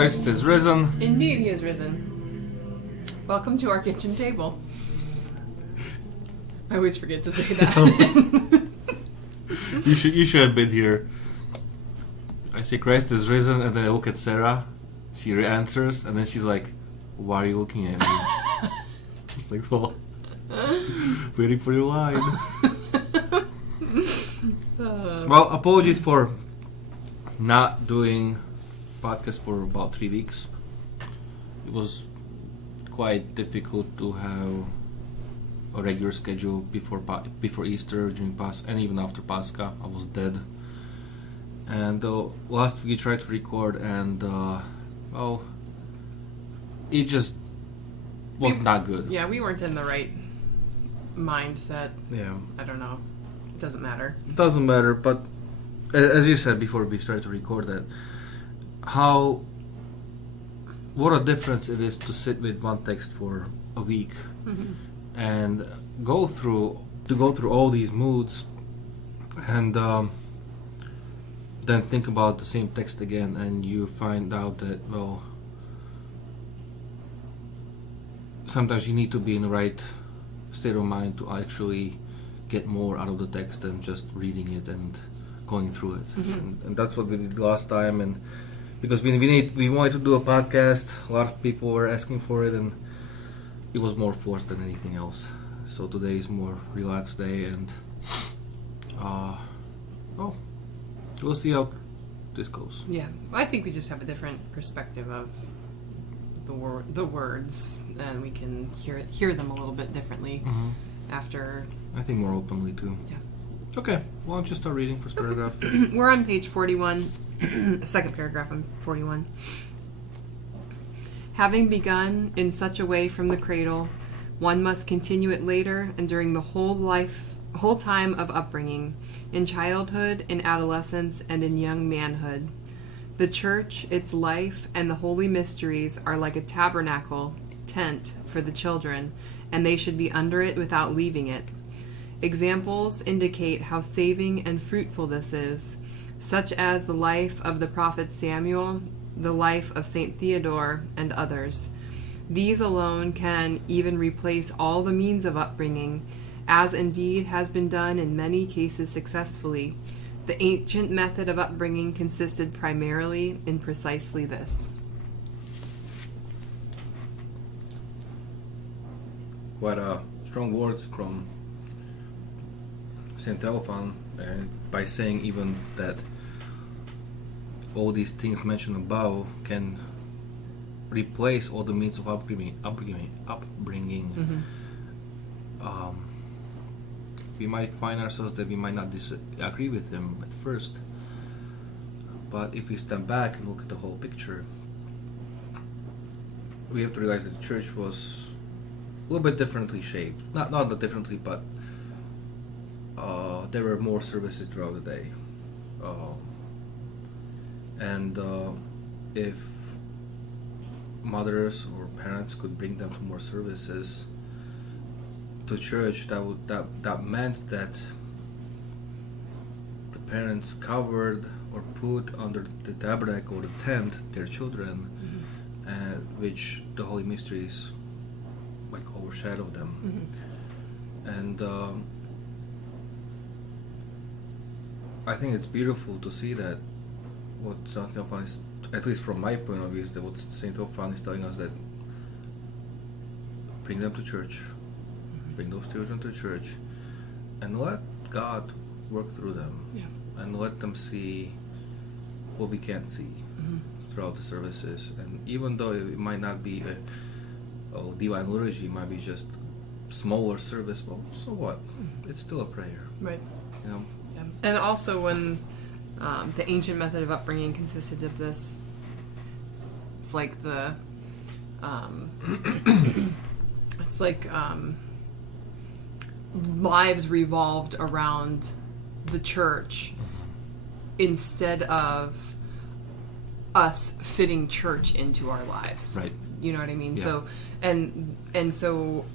Christ is risen. Indeed, he is risen. Welcome to our kitchen table. I always forget to say that. You should have been here. I say Christ is risen, and then I look at Sarah. She answers, and then she's like, "Why are you looking at me?" It's like, well, waiting for your line. Well, apologies for not doing podcast for about 3 weeks. It was quite difficult to have a regular schedule before Easter, during Pascha, and even after Pascha. I was dead. And last week we tried to record, and well, it just was not good. Yeah, we weren't in the right mindset. Yeah, I don't know. It doesn't matter. It doesn't matter, but as you said before we started to record that, what a difference it is to sit with one text for a week and go through all these moods and then think about the same text again, and you find out that, well, sometimes you need to be in the right state of mind to actually get more out of the text than just reading it and going through it. And that's what we did last time. And because we wanted to do a podcast, a lot of people were asking for it, and it was more forced than anything else. So today is more relaxed day, and well, we'll see how this goes. Yeah, I think we just have a different perspective of the words, and we can hear them a little bit differently after. I think more openly too. Yeah. Okay, why don't you start reading first paragraph? We're on page 41, the second paragraph on 41. Having begun in such a way from the cradle, one must continue it later and during the whole time of upbringing, in childhood, in adolescence, and in young manhood. The church, its life, and the holy mysteries are like a tabernacle, tent, for the children, and they should be under it without leaving it. Examples indicate how saving and fruitful this is, such as the life of the prophet Samuel, the life of Saint Theodore, and others. These alone can even replace all the means of upbringing, as indeed has been done in many cases successfully. The ancient method of upbringing consisted primarily in precisely this. Quite strong words from Saint Theophan, by saying even that all these things mentioned above can replace all the means of upbringing. We might find ourselves that we might not agree with him at first, but if we stand back and look at the whole picture, we have to realize that the church was a little bit differently shaped. Not that differently, but there were more services throughout the day. And if mothers or parents could bring them to more services to church, that meant that the parents covered or put under the tabernacle or the tent their children, which the holy mysteries like overshadow them. And I think it's beautiful to see that what Saint Theophan is, at least from my point of view, is that what Saint Theophan is telling us, that bring them to church, bring those children to church, and let God work through them, and let them see what we can't see throughout the services. And even though it might not be a divine liturgy, it might be just smaller service, well, so what? It's still a prayer, Right. you know. And also when the ancient method of upbringing consisted of this, it's like lives revolved around the church instead of us fitting church into our lives. Right. You know what I mean? Yeah. So and so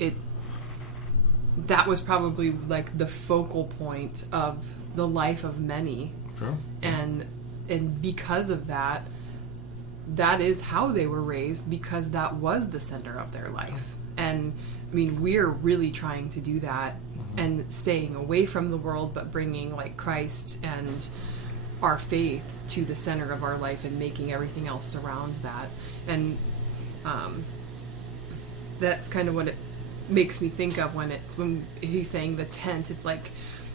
that was probably like the focal point of the life of many. Sure. And because of that, that is how they were raised, because that was the center of their life. And I mean, we're really trying to do that and staying away from the world, but bringing like Christ and our faith to the center of our life and making everything else surround that. And that's kind of what it makes me think of when he's saying the tent. It's like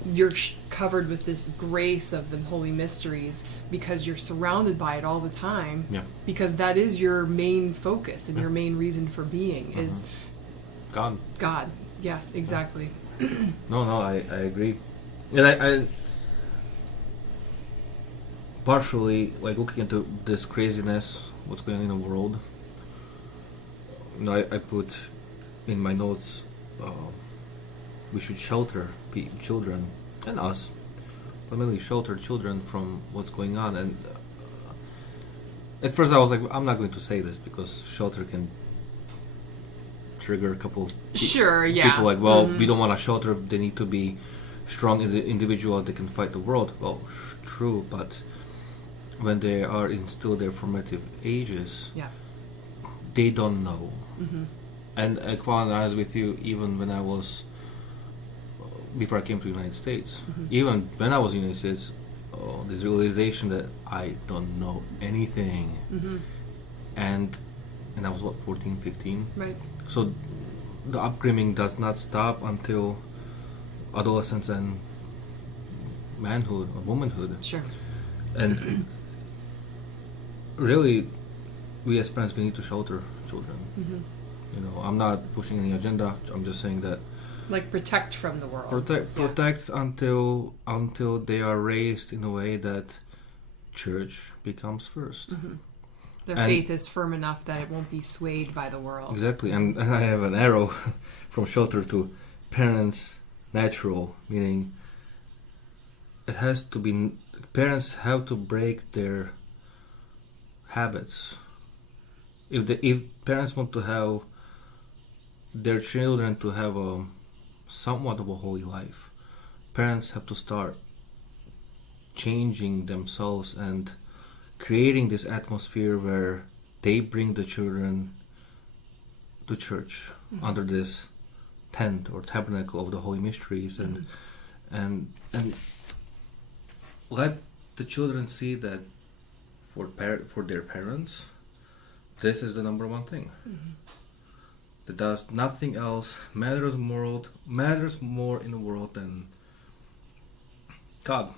you're covered with this grace of the holy mysteries because you're surrounded by it all the time. Yeah. Because that is your main focus and your main reason for being is God. Yeah, exactly. No, I agree. And I partially, like, looking into this craziness, what's going on in the world, you know, I put in my notes, we should shelter children, and us, but mainly shelter children from what's going on. And at first I was like, I'm not going to say this because shelter can trigger a couple people like, well, we don't want a shelter, they need to be strong in the individual, they can fight the world. Well, true, but when they are in still their formative ages, they don't know. And I quite honest with you, even when I was before I came to the United States, even when I was in the United States, this realization that I don't know anything, and I was 14, 15, right? So the upbringing does not stop until adolescence and manhood or womanhood. Sure. And really, we as parents, we need to shelter children. You know, I'm not pushing any agenda. I'm just saying that, like, protect from the world. Protect until they are raised in a way that church becomes first. Their faith is firm enough that it won't be swayed by the world. Exactly. And I have an arrow from shelter to parents natural, meaning it has to be, parents have to break their habits. If parents want to have their children to have a somewhat of a holy life, parents have to start changing themselves and creating this atmosphere where they bring the children to church under this tent or tabernacle of the holy mysteries, and let the children see that for their parents, this is the number one thing. That does nothing else matters more in the world than God.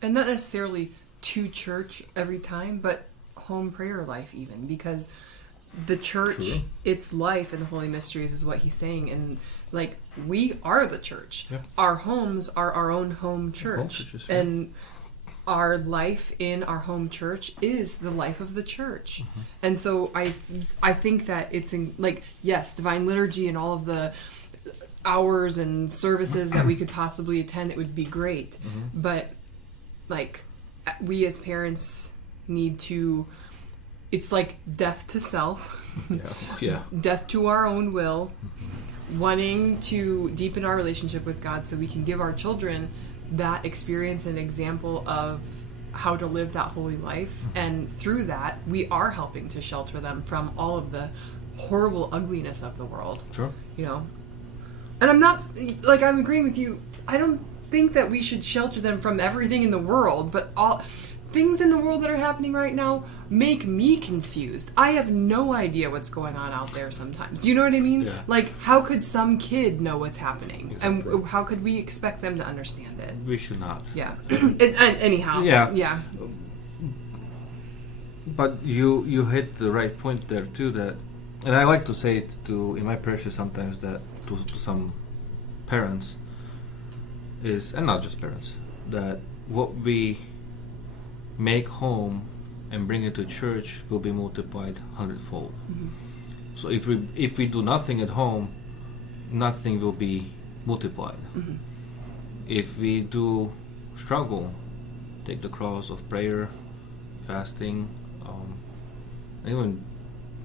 And not necessarily to church every time, but home prayer life even, because the church, its life in the holy mysteries is what he's saying. And like, we are the church. Our homes are our own home church. And our life in our home church is the life of the church. And so I think that it's in, like, yes, divine liturgy and all of the hours and services that we could possibly attend, it would be great. But like, we as parents need to, it's like death to self, death to our own will, wanting to deepen our relationship with God so we can give our children that experience and example of how to live that holy life. And through that, we are helping to shelter them from all of the horrible ugliness of the world. You know? And I'm not, like, I'm agreeing with you. I don't think that we should shelter them from everything in the world, but all things in the world that are happening right now make me confused. I have no idea what's going on out there sometimes. Do you know what I mean? Like, how could some kid know what's happening? Exactly. And how could we expect them to understand it? We should not. Anyhow. But you hit the right point there too, that, and I like to say it to in my parishes sometimes, that to some parents is, and not just parents, that what we make home and bring it to church will be multiplied 100-fold. So if we do nothing at home, nothing will be multiplied. If we do struggle, take the cross of prayer, fasting, even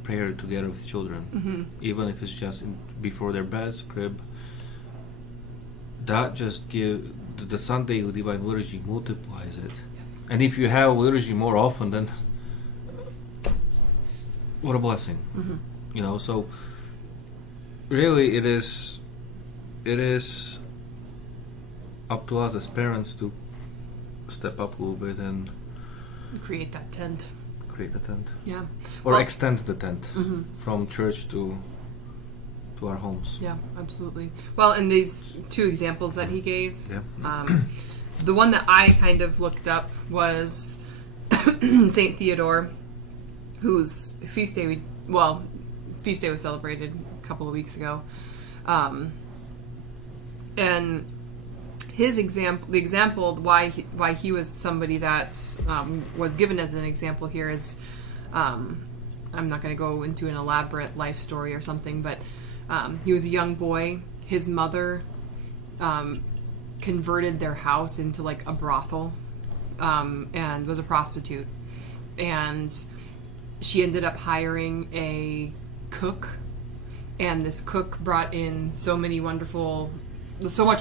prayer together with children, even if it's just before their beds, crib, that just give the Sunday divine liturgy multiplies it. And if you have liturgy more often, then what a blessing. You know, so really it is up to us as parents to step up a little bit and Create that tent. create a tent. Yeah. Or Well- extend the tent from church to our homes. Yeah, absolutely. Well, in these two examples that he gave, Yeah. the one that I kind of looked up was Saint Theodore, whose feast day was celebrated a couple of weeks ago, and his example, the example why he was somebody that was given as an example here is, I'm not going to go into an elaborate life story or something, but he was a young boy. His mother converted their house into like a brothel, and was a prostitute, and she ended up hiring a cook, and this cook brought in so much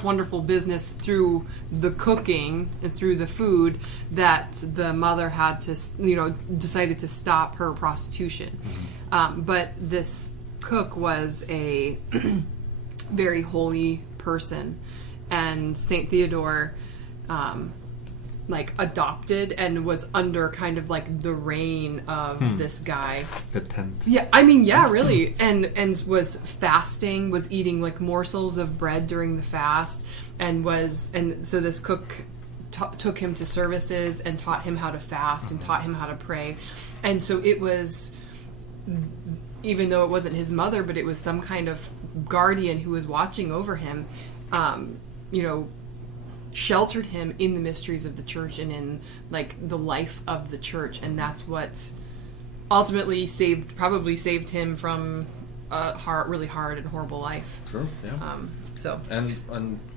wonderful business through the cooking and through the food that the mother had to, decided to stop her prostitution. But this cook was a very holy person, and Saint Theodore adopted and was under kind of like the reign of this guy. The tent. Yeah, I mean, yeah, really, and was fasting, was eating like morsels of bread during the fast, and so this cook took him to services and taught him how to fast and taught him how to pray, and so it was, even though it wasn't his mother, but it was some kind of guardian who was watching over him, sheltered him in the mysteries of the church and in like the life of the church, and that's what ultimately probably saved him from a really hard and horrible life. Sure, yeah. So and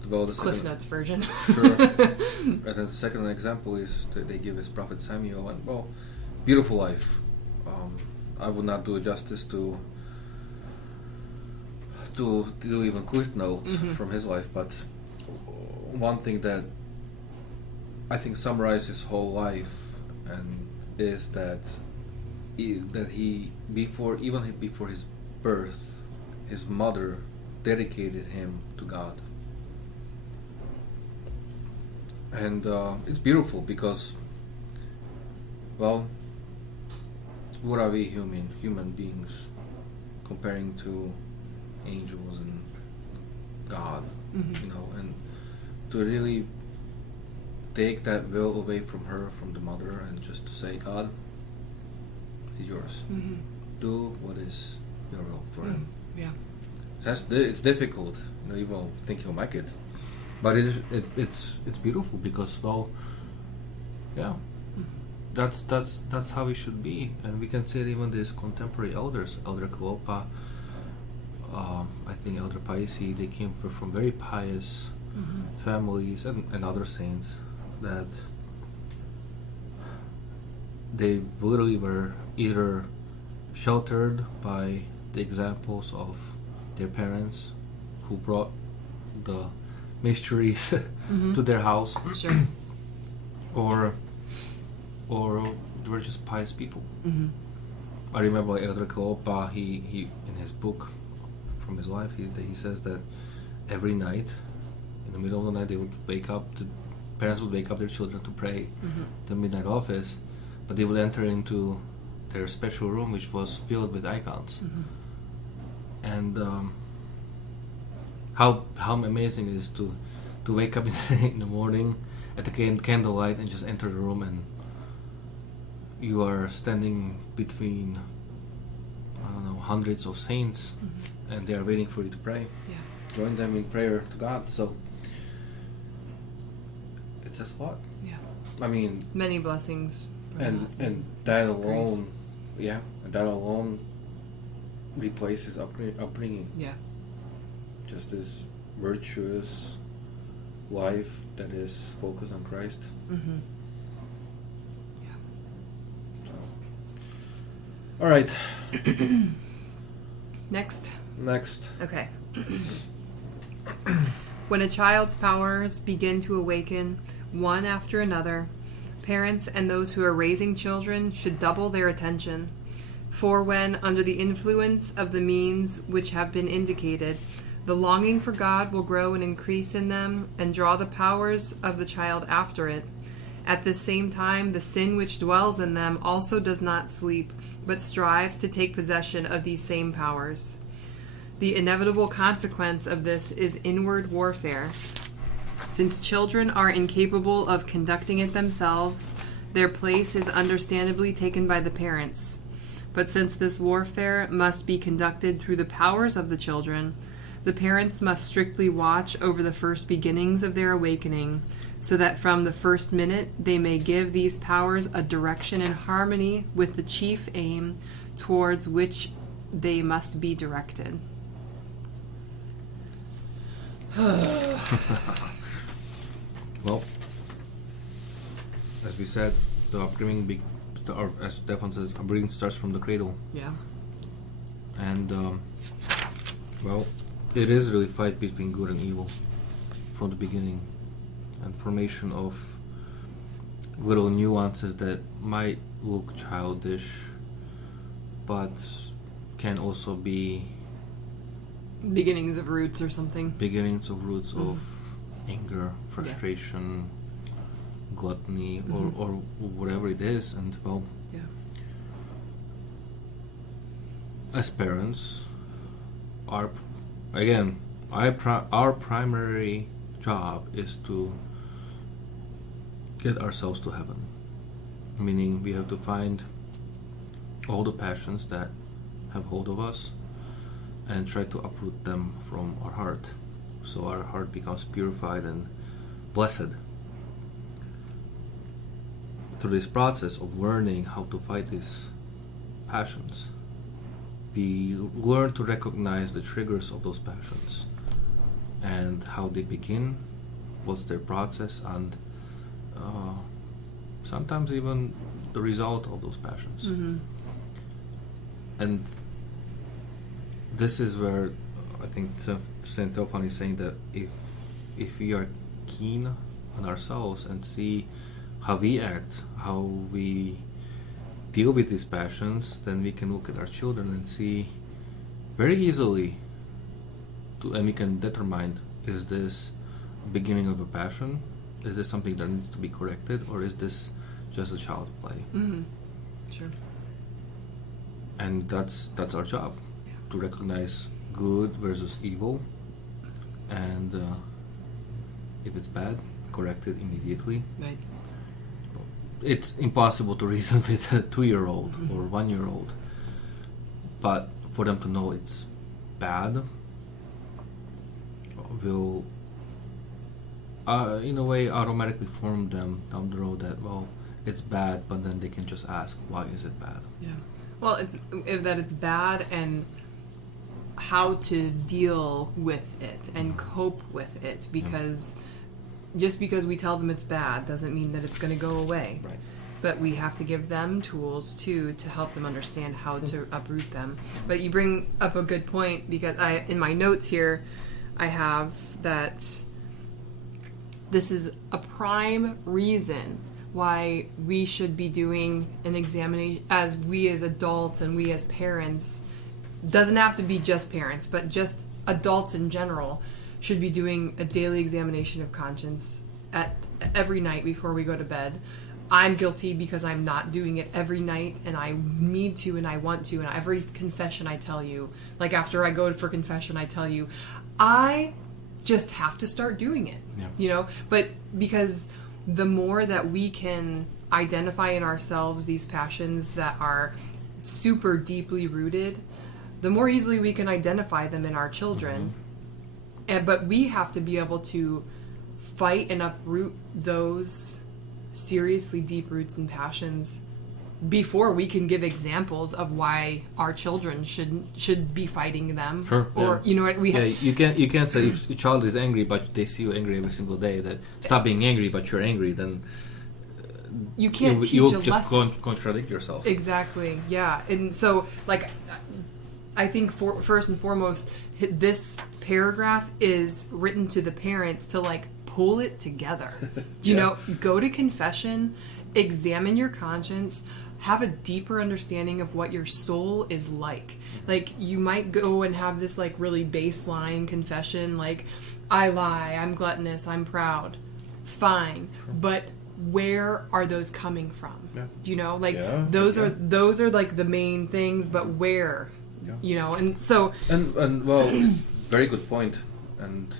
well, the Cliff second, Notes version. Sure. And the second example is that they give us Prophet Samuel, and well, beautiful life. I would not do justice to do even Cliff Notes from his life, but one thing that I think summarizes his whole life and is that he before his birth, his mother dedicated him to God, and it's beautiful because, well, what are we human beings comparing to angels and God, and to really take that will away from her, from the mother, and just to say, God, He's yours. Do what is your will for him. Yeah. It's difficult, you won't think he'll make it, but it's beautiful because, well, yeah, that's how we should be, and we can see it even these contemporary elders, Elder Kuopa, I think Elder Paisi, they came from very pious families, and other saints that they literally were either sheltered by the examples of their parents who brought the mysteries to their house, Sure. or they were just pious people. I remember Elder Kuopa, he in his book from his life, he says that every night, in the middle of the night, they would wake up, parents would wake up their children to pray the midnight office, but they would enter into their special room, which was filled with icons. And how amazing it is to wake up in the morning at the candlelight and just enter the room, and you are standing between, I don't know, hundreds of saints, and they are waiting for you to pray. Yeah. Join them in prayer to God. So it says what? Yeah. I mean, Many blessings. and that alone, and that alone replaces upbringing. Yeah. Just this virtuous life that is focused on Christ. Yeah. So. All right. Next. Okay. When a child's powers begin to awaken, one after another, parents and those who are raising children should double their attention. For when, under the influence of the means which have been indicated, the longing for God will grow and increase in them and draw the powers of the child after it. At the same time, the sin which dwells in them also does not sleep, but strives to take possession of these same powers. The inevitable consequence of this is inward warfare. Since children are incapable of conducting it themselves, their place is understandably taken by the parents. But since this warfare must be conducted through the powers of the children, the parents must strictly watch over the first beginnings of their awakening, so that from the first minute they may give these powers a direction in harmony with the chief aim towards which they must be directed. Well, as we said, the upbringing, as Stefan says, upbringing starts from the cradle. Yeah. And, well, it is really a fight between good and evil from the beginning, and formation of little nuances that might look childish, but can also be Beginnings of roots or something. beginnings of roots of anger, frustration, gluttony, or whatever it is. And well, Yeah. as parents, our primary job is to get ourselves to heaven. Meaning we have to find all the passions that have hold of us and try to uproot them from our heart, so our heart becomes purified and blessed. Through this process of learning how to fight these passions, we learn to recognize the triggers of those passions and how they begin, what's their process, and sometimes even the result of those passions. And this is where I think Saint Theophan is saying that if we are keen on ourselves and see how we act, how we deal with these passions, then we can look at our children and see very easily, and we can determine, is this beginning of a passion? Is this something that needs to be corrected, or is this just a child's play? Sure. And that's our job, to recognize good versus evil, and if it's bad, correct it immediately. Right. It's impossible to reason with a 2-year-old or 1-year-old, but for them to know it's bad will, in a way, automatically form them down the road that, well, it's bad, but then they can just ask, why is it bad? Yeah. Well, it's bad, and how to deal with it and cope with it, because just because we tell them it's bad doesn't mean that it's going to go away. Right. But we have to give them tools too to help them understand how to uproot them. But you bring up a good point, because in my notes here I have that this is a prime reason why we should be doing an examination, as we as adults and we as parents, doesn't have to be just parents, but just adults in general should be doing a daily examination of conscience every night before we go to bed. I'm guilty because I'm not doing it every night, and I need to, and I want to, and every confession I tell you, like after I go for confession, I tell you, I just have to start doing it, but because the more that we can identify in ourselves these passions that are super deeply rooted, the more easily we can identify them in our children. But we have to be able to fight and uproot those seriously deep roots and passions before we can give examples of why our children should be fighting them. Sure. Or you can't say if a child is angry but they see you angry every single day, that stop being angry, but you're angry, then you can't teach you'll a just lesson. contradict yourself. Exactly. Yeah. And so, like, I think first and foremost, this paragraph is written to the parents to, like, pull it together. You know, go to confession, examine your conscience, have a deeper understanding of what your soul is like. Like, you might go and have this, like, really baseline confession, like, I lie, I'm gluttonous, I'm proud. Fine. Sure. But where are those coming from? Yeah. Do you know? Like, Yeah, those yeah. are, like, the main things, but where? Yeah. You know? And so... And well, very good point. And...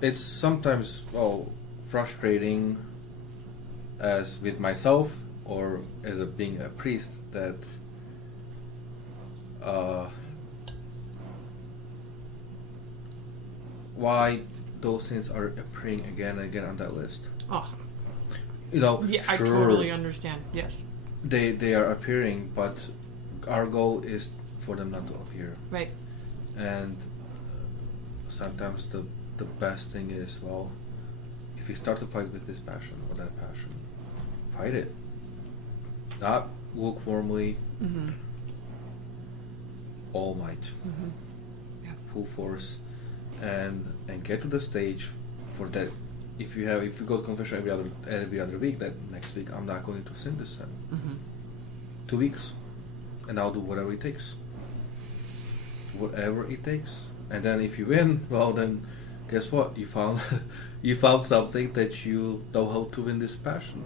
it's sometimes, well, frustrating as with myself or as being a priest that why those sins are appearing again and again on that list. Oh. You know, Yeah, I sure, totally understand. Yes. they are appearing, but our goal is for them not to appear. Right. And sometimes the best thing is, well, if you start to fight with this passion or that passion, fight it. Not lukewarmly, Mm-hmm. all might, Yeah. full force, and get to the stage for that. If you go to confession every other week, that next week I'm not going to sin this sin. Mm-hmm. 2 weeks, and I'll do whatever it takes. Whatever it takes, and then if you win, well then, guess what? You found you found something that you know how to win this passion.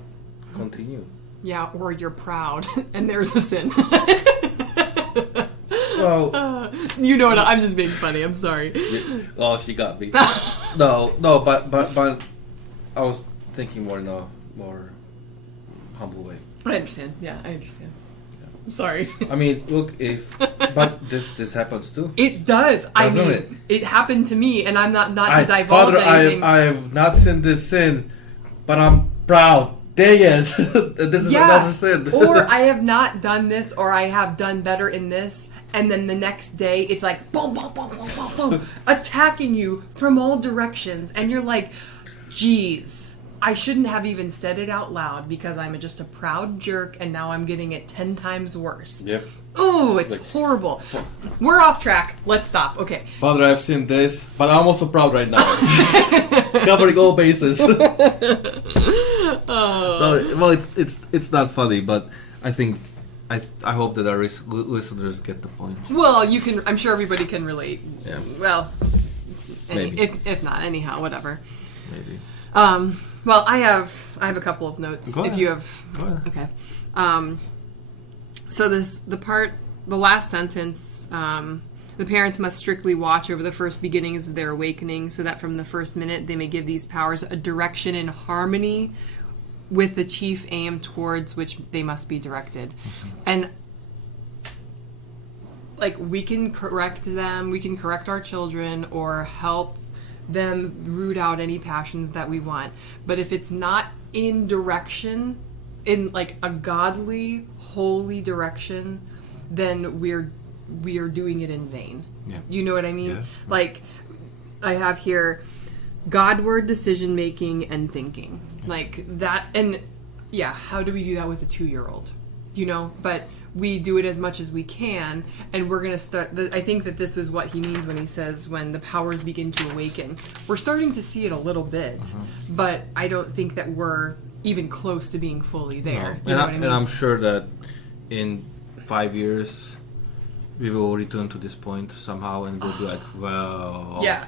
Continue. Yeah, or you're proud, and there's a sin. Well, you know what? I'm just being funny. I'm sorry. oh, she got me. no, but I was thinking more in a more humble way. I understand. Yeah, I understand. Sorry. I mean, look, but this happens too. It does. Doesn't it happened to me, and I'm not to divulge Father, anything. I have not sinned this sin, but I'm proud. Dang it! This is another sin. Or I have not done this, or I have done better in this, and then the next day it's like boom, boom, boom, boom, boom, boom, attacking you from all directions, and you're like, geez, I shouldn't have even said it out loud because I'm just a proud jerk, and now I'm getting it 10 times worse. Yep. Oh, it's horrible. We're off track. Let's stop. Okay. Father, I've seen this, but I'm also proud right now. Covering all bases. Well, it's not funny, but I think I hope that our listeners get the point. Well, you can. I'm sure everybody can relate. Yeah. Well, Maybe. if not, anyhow, whatever. Maybe. Well, I have a couple of notes. Go if ahead. you have. Go ahead. Okay. So the last sentence. The parents must strictly watch over the first beginnings of their awakening, so that from the first minute they may give these powers a direction in harmony with the chief aim towards which they must be directed. And like, we can correct them, we can correct our children, or help them root out any passions that we want. But if it's not in direction, in like a godly, holy direction, then we are doing it in vain. Yeah. Do you know what I mean? Yeah. Like, I have here Godward decision making and thinking. Like that, and yeah, how do we do that with a 2-year-old? You know, but we do it as much as we can, and we're going to start. I think that this is what he means when he says when the powers begin to awaken. We're starting to see it a little bit, but I don't think that we're even close to being fully there. No. You know what I mean? And I'm sure that in 5 years we will return to this point somehow, and we'll be like, well, yeah.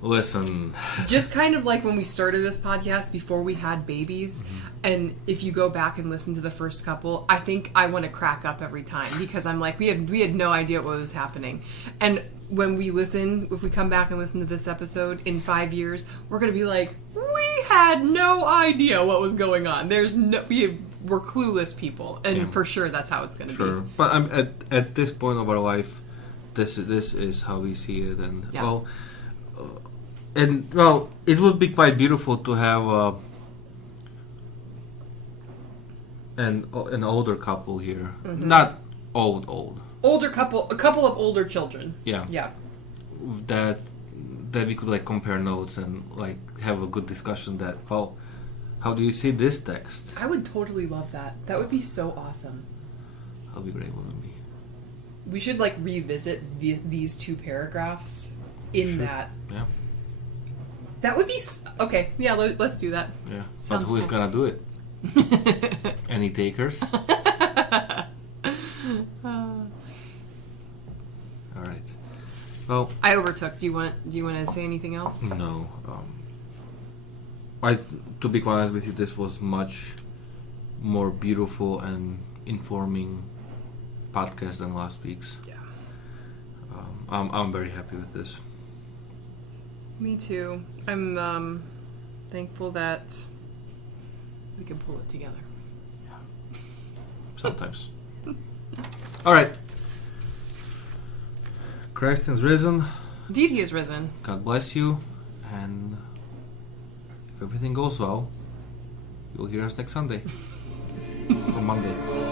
Listen. Just kind of like when we started this podcast before we had babies, and if you go back and listen to the first couple, I think I want to crack up every time because I'm like, we had no idea what was happening. And when we listen, if we come back and listen to this episode in 5 years, we're going to be like, we had no idea what was going on. We're clueless people, and for sure that's how it's going to be. Sure, but at this point of our life, this is how we see it, and it would be quite beautiful to have an older couple here, not old. Older couple, a couple of older children. Yeah. That we could like compare notes and like have a good discussion. That how do you see this text? I would totally love that. That would be so awesome. That'll be great, wouldn't it be? We should like revisit these 2 paragraphs in that. Yeah. That would be okay. Yeah, let's do that. Yeah, Sounds but who's cool. gonna do it? Any takers? All right. Well, I overtook. Do you want to say anything else? no. To be quite honest with you, this was much more beautiful and informing podcast than last week's. Yeah. I'm very happy with this. Me too. I'm thankful that we can pull it together. Sometimes. All right. Christ is risen. Indeed, he is risen. God bless you, and if everything goes well, you'll hear us next Sunday or Monday.